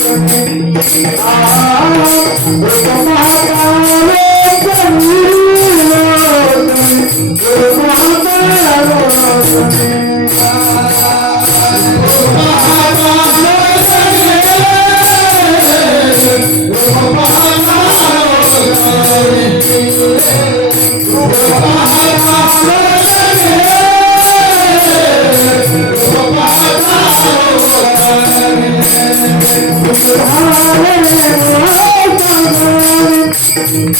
ఆ ఒక మాట రే కన్ను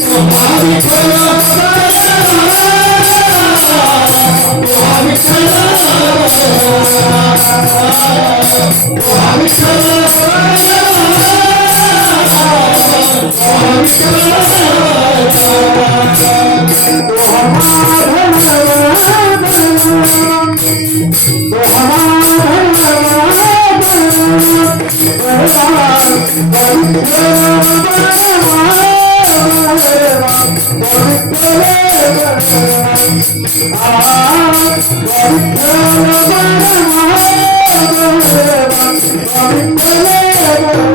Sometimes oh it turns out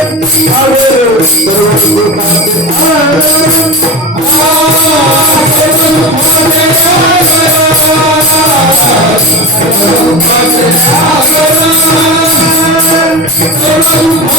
I'm will never forget